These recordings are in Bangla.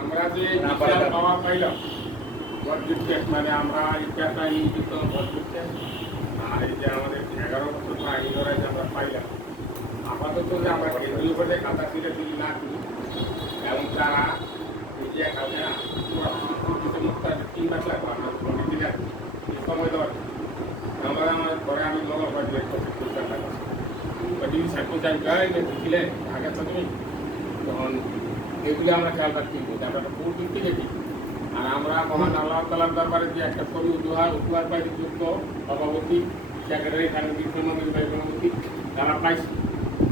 আমরা যে না বিশাল পারে। পাওয়া পাইলাম বরজুট টেস্ট মানে আমরা এই পেশায় নিয়োজিত বরজুট টেস্ট আর এই যে আমাদের এগারো বছর বা আগে ধরে যে আমরা পাইলাম আপাতত যে আমরা কেন্দ্রীয় পর্যায়ে খাতা ছিল যদি না করি এবং যারা এই যে খাতে তিন মাস লাগবে আমরা পনেরো দিন আছে এই সময় দেওয়ার জন্য। আমরা আমার ঘরে আমি লগা পাই যে পঁচিশ টাকা যদি সার্কুল টাইম গায়ে দিলে আগে তো তুমি তখন এগুলি আমরা খেয়াল রাখতে হবে একটা ভুল দিক থেকে ঠিক আর আমরা মহান আল্লাহ তালার দরবারে যে একটা কবি উপহার উপহার পাইতে যুক্ত সভাপতি, সেক্রেটারি সাংবাদিক সম্মানিত ভাই সভাপতি তারা পাইছে।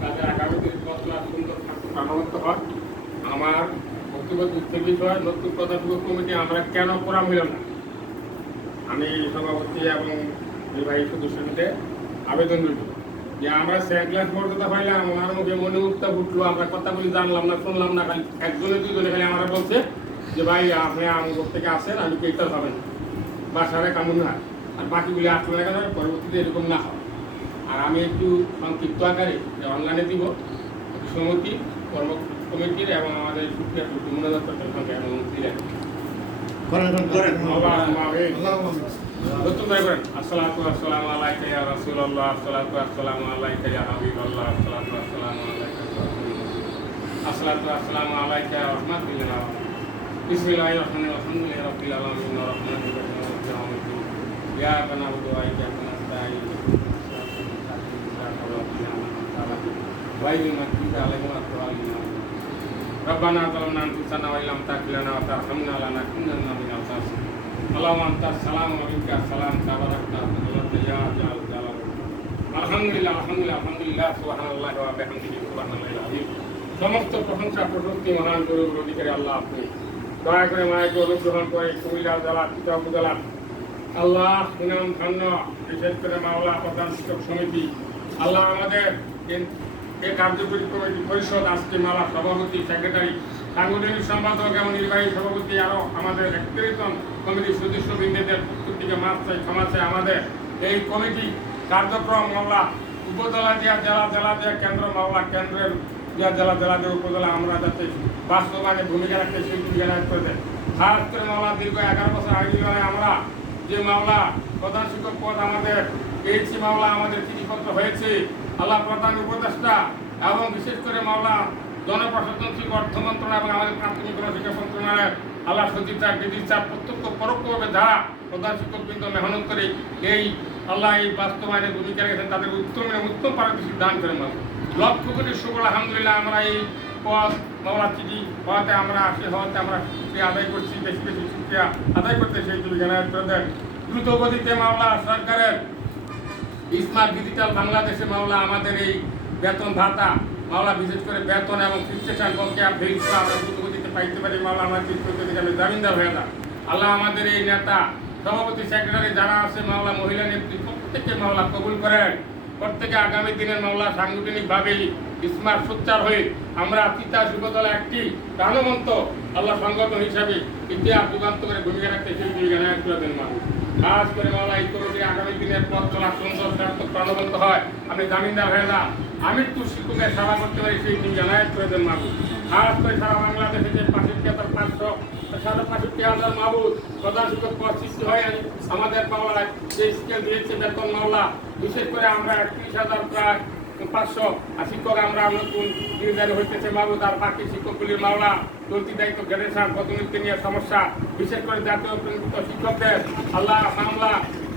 তাদের আগামী দিনে পথলা সুন্দর প্রাণবন্ত হয়। আমার বক্তব্য দুঃখের বিষয়, নতুন প্রধানমন্ত্রী কমিটি আমরা কেন করা হইল না? আমি সভাপতি এবং নির্বাহী সদস্যদের আবেদন রইল। যে আমরা সেন্ট্রাল পর্যন্ত পাইলাম আমার মুখে মনে উঠতে উঠল আমরা কথা বলি জানলাম না শুনলাম না খালি একজনে দুজনে খালি আমরা বলছে যে ভাই আপনি আমগর থেকে আসেন আমি কেইটা পাবেন বাসারে কামুন না। আর বাকিগুলি আসলে না কেন পরবর্তীতে এরকম না হয়। আর আমি একটু সংক্ষিপ্ত আকারে অনলাইনে দিব সমিতি কর্ম কমিটির এবং আমাদের সুপ্রিয়া মনোদত্ত সঙ্গে এবং দিলেন নতুন করে করেন আসসালাতু আসসালামু আলাইকা ইয়া রাসূলুল্লাহ আসসালাতু আসসালামু আলাইকা ইয়া হাবিবাল্লাহ আসসালাতু আসসালামু আলাইকা ইয়া রাসূলুল্লাহ। আসসালাতু আসসালামু আলাইকা ইয়া রাহমাতুল লিল আলামিন বিসমিল্লাহির রহমানির রহিম আলহামদুলিল্লাহি রাব্বিল আলামিন আর রাহমানির রহিম মালিকি ইয়াউমিদ্দিন ইয়াকা না'বুদু ওয়া ইয়াকা নাস্তাঈন غير المغضوب عليهم ولا الضالين ربنا ظلمنا انفسنا وان لم تغفر لنا وترحمنا لنكونن من الخاسرين সালাম আন্তা সালাম আবিকা সালাম তাবারাক্তা আলহামদুলিল্লাহ আলহামদুলিল্লাহ আলহামদুলিল্লাহ, সুবহানাল্লাহ সমস্ত প্রশংসা, প্রশস্তি, মহান গরুর অধিকারী আল্লাহ আপনি। দয়া করে মায়াকে অনুগ্রহণ করে কুমিল্লা জেলা পিতা উপজেলা আল্লাহ সুনাম ধন্য, বিশেষ করে মাওলা প্রধান শিক্ষক সমিতি। আল্লাহ আমাদের এ কার্যকরী কমিটি পরিষদ, আজকে মালা সভাপতি, সেক্রেটারি সাংগঠনিক সম্পাদক এবং নির্বাহী সভাপতি আরও আমাদের একত্রিত কমিটির সদস্যবৃন্দদের থেকে মাছ চাই, ক্ষমা চাই। আমাদের এই কমিটি কার্যক্রম মামলা, উপজেলা দিয়া জেলা জেলা দিয়া কেন্দ্র মামলা, কেন্দ্রের দিয়া জেলা জেলা দিয়া উপজেলা আমরা যাতে বাস্তবায়নে ভূমিকা রাখতে সেই ভূমিকা রাখতে করে মামলা দীর্ঘ এগারো বছর আগে আমরা যে মামলা প্রধান শিক্ষক পদ আমাদের পেয়েছি মামলা আমাদের চিঠিপত্র হয়েছে। আল্লাহ প্রধান উপদেষ্টা এবং বিশেষ করে মামলা জনপ্রশাসন শিক্ষা অর্থ মন্ত্রণালয় এবং আমাদের প্রাথমিক শিক্ষা মন্ত্রণালয়ের আল্লাহ সচিব চাপ বিধির চাপ প্রত্যক্ষ পরোক্ষভাবে যারা প্রধান শিক্ষকবৃন্দ মেহনত করে এই আল্লাহ এই বাস্তবায়নের ভূমিকা রেখেছেন, তাদের উত্তম উত্তম পারদর্শী দান করেন মানুষ লক্ষ কোটি শুক্র আলহামদুলিল্লাহ, আমরা এই পদ মামলা চিঠি হওয়াতে আমরা আসে, হওয়াতে আমরা শুক্রিয়া আদায় করছি, বেশি বেশি শুক্রিয়া আদায় করতে সেই দুই জেনারেটরদের দ্রুত গতিতে মামলা সরকারের স্মার্ট ডিজিটাল বাংলাদেশে মামলা আমাদের এই বেতন ভাতা মামলা, বিশেষ করে বেতন এবং ফিক্সেশন আমরা দ্রুত গতিতে পাইতে পারি। মামলা আমরা ঠিক করতে গেলে জামিনদার হয়ে না আল্লাহ আমাদের এই নেতা, সভাপতি, সেক্রেটারি যারা আছে, মামলা, মহিলা নেত্রী, প্রত্যেককে মামলা কবুল করেন। প্রত্যেকে আগামী দিনের মামলা সাংগঠনিকভাবেই স্মার্ট সোচ্চার হয়ে আমরা তিতাস উপদলা একটি প্রাণবন্ত আল্লাহ সংগঠন হিসাবে ইতিহাস যুগান্ত করে ভূমিকা রাখতে সেই ভূমিকা নেয় মানুষ খাস করে মামলা, এই কমিটি আগামী দিনের পথ চলা সুন্দর প্রাণবন্ত হয়। আপনি জামিনদার হয়ে যান আমি তো শিক্ষকের সেবা করতে পারি, সেই ভূমিকা নেয় তুলে দেন মানুষ খাস করে সারা বাংলাদেশে যে হাজার পাঁচশো, সাড়ে পাঁচষট্টি হাজার মাহবুব প্রধান শিক্ষক পদ সৃষ্টি হয় আমাদের মামলায় যে স্কেল দিয়েছে বেতন মামলা বিশেষ করে আমরা একত্রিশ হাজার প্রায় পাঁচশো শিক্ষক আমরা নতুন নির্ধারণ হইতেছে মাহবুব, আর বাকি শিক্ষকগুলির মামলা চলতি দায়িত্ব গ্রেডেশন পদোন্নতি নিয়ে সমস্যা, বিশেষ করে জাতীয় শিক্ষকদের আল্লাহ মামলা,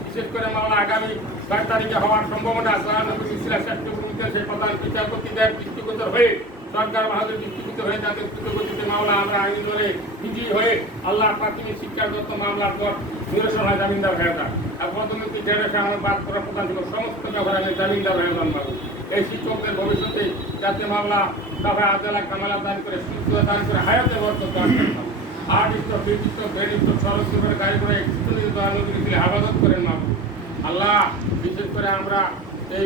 বিশেষ করে মামলা আগামী ছয় তারিখে হওয়ার সম্ভাবনা মিছিলা শ্রেষ্ঠ ভূমিতে সেই প্রধান বিচারপতিদের দৃষ্টিগোচর হয়ে সরকার বাহাদুর দৃষ্টিগত হয়ে যাতে দ্রুতগতিতে মামলা আমরা আইন ধরে বিজয়ী হয়ে আল্লাহ প্রাথমিক শিক্ষার যত মামলার পর নিরসন হয় জামিনদার হয়ে আর পদোন্নতি গ্রেডেশন আমার বাদ করা প্রধান শিক্ষক সমস্ত ব্যবহার জামিনদার হয়ে যান এই শিক্ষকদের ভবিষ্যতে যাতে মামলা সবাই আদালা কামালা দান করে, সুস্থ দান করে, হায়াতে বর্তমান দান করেন আর্টিস্ট ফিজিস্ট ব্রেনিস্ট সড়ক করে গাড়ি করে নদী হাফাজত করেন মাহবুব আল্লাহ, বিশেষ করে আমরা এই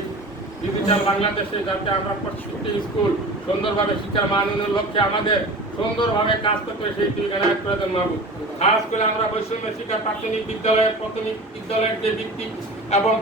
ডিজিটাল বাংলাদেশে যাতে আমরা প্রত্যেকটি স্কুল সুন্দরভাবে শিক্ষার মান উন্নয়নের লক্ষ্যে আমাদের সুন্দরভাবে কাজ করতে সেই দুই গানায়ত দেন মাহবুব। খাস করে আমরা বৈষম্য শিক্ষা প্রাথমিক বিদ্যালয়ের প্রাথমিক বিদ্যালয়ের যে বৃত্তি এবং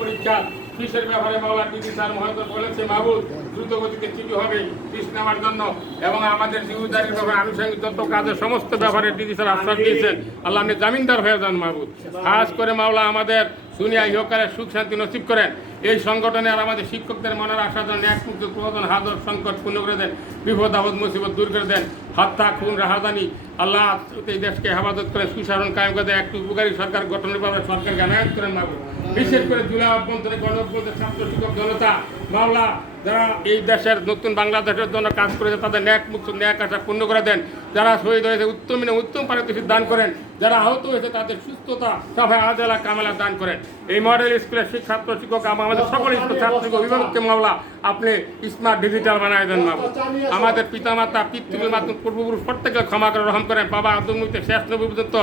পরীক্ষা ফিসের ব্যাপারে মাওলা টিভি স্যার মহন্ত বলেছে মাহবুদ দ্রুত গতিতে চিঠি হবে ফিস নেওয়ার জন্য। এবং আমাদের জিউদারির ব্যাপারে, আনুষঙ্গিক যত কাজের সমস্ত ব্যাপারে টিভি স্যার আশ্বাস দিয়েছেন। আল্লাহ আপনি জামিনদার হয়ে যান মাহবুদ খাস করে মাওলা আমাদের দুনিয়া ইহকারের সুখ শান্তি নসিব করেন। এই সংগঠনে আর আমাদের শিক্ষকদের মনের আশা এক মুক্ত প্রয়োজন হাজর সংকট পূর্ণ করে দেন, বিপদ, আপদ, মুসিবত দূর করে দেন। হত্যা খুন, রাহাদানি, আল্লাহ এই দেশকে হেফাজত করে সুশাসন কায়েম করে দেন। একটু উপকারী সরকার গঠনের ব্যাপারে সরকারকে আনায়ত করেন মাহবুব বিশেষ করে জুলাই অভ্যন্তরে গণ অভ্যন্তরে ছাত্র শিক্ষক জনতা, মাওলা, যারা এই দেশের নতুন বাংলাদেশের জন্য কাজ করেছে, তাদের ন্যাক মুক্ত ন্যাক আশা পূর্ণ করে দেন। যারা শহীদ হয়েছে, উত্তম উত্তম পারিতোষিক দান করেন। যারা আহত হয়েছে তাদের সুস্থতা সবাই আজেলা কামেলা দান করেন। এই মডেল স্কুলের ছাত্র শিক্ষক আমাদের সকল স্কুল ছাত্র শিক্ষক অভিভাবককে মাওলা আপনি স্মার্ট ডিজিটাল বানায় দেন মাহবুব আমাদের পিতামাতা পিতৃপুর মাধ্যম পূর্বপুরুষ প্রত্যেকে ক্ষমা করে রহম করেন। বাবা আব্দুল শেষ নবী পর্যন্ত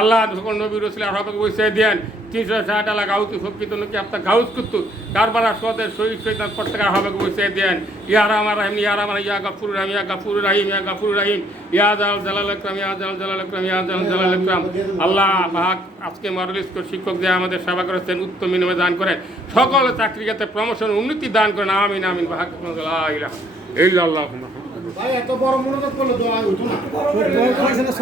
আল্লাহ সকল নবী রসুল আরহাবকে বসে দেন তিনশো ষাট আলা গাউতি নাকি আপনার গাউজ করতু কারবারা সদের শহীদ শহীদ প্রত্যেকে আরহাবকে বসে দেন ইয়া রাহমান রাহিম ইয়া রাহমান ইয়া গাফুর রাহিম ইয়া গাফুর রাহিম ইয়া গাফুর রাহিম। ইয়া জাল জালাল আকরাম, ইয়া জাল জালাল আকরাম, ইয়া জালাল আকরাম। আল্লাহ ভাগ আজকে মডেল স্কুল শিক্ষক আমাদের সেবা করেছেন, উত্তম বিনিময় দান করেন, সকল চাকরি ক্ষেত্রে প্রমোশন উন্নতি দান করেন, আমিন আমিন ভাগ এই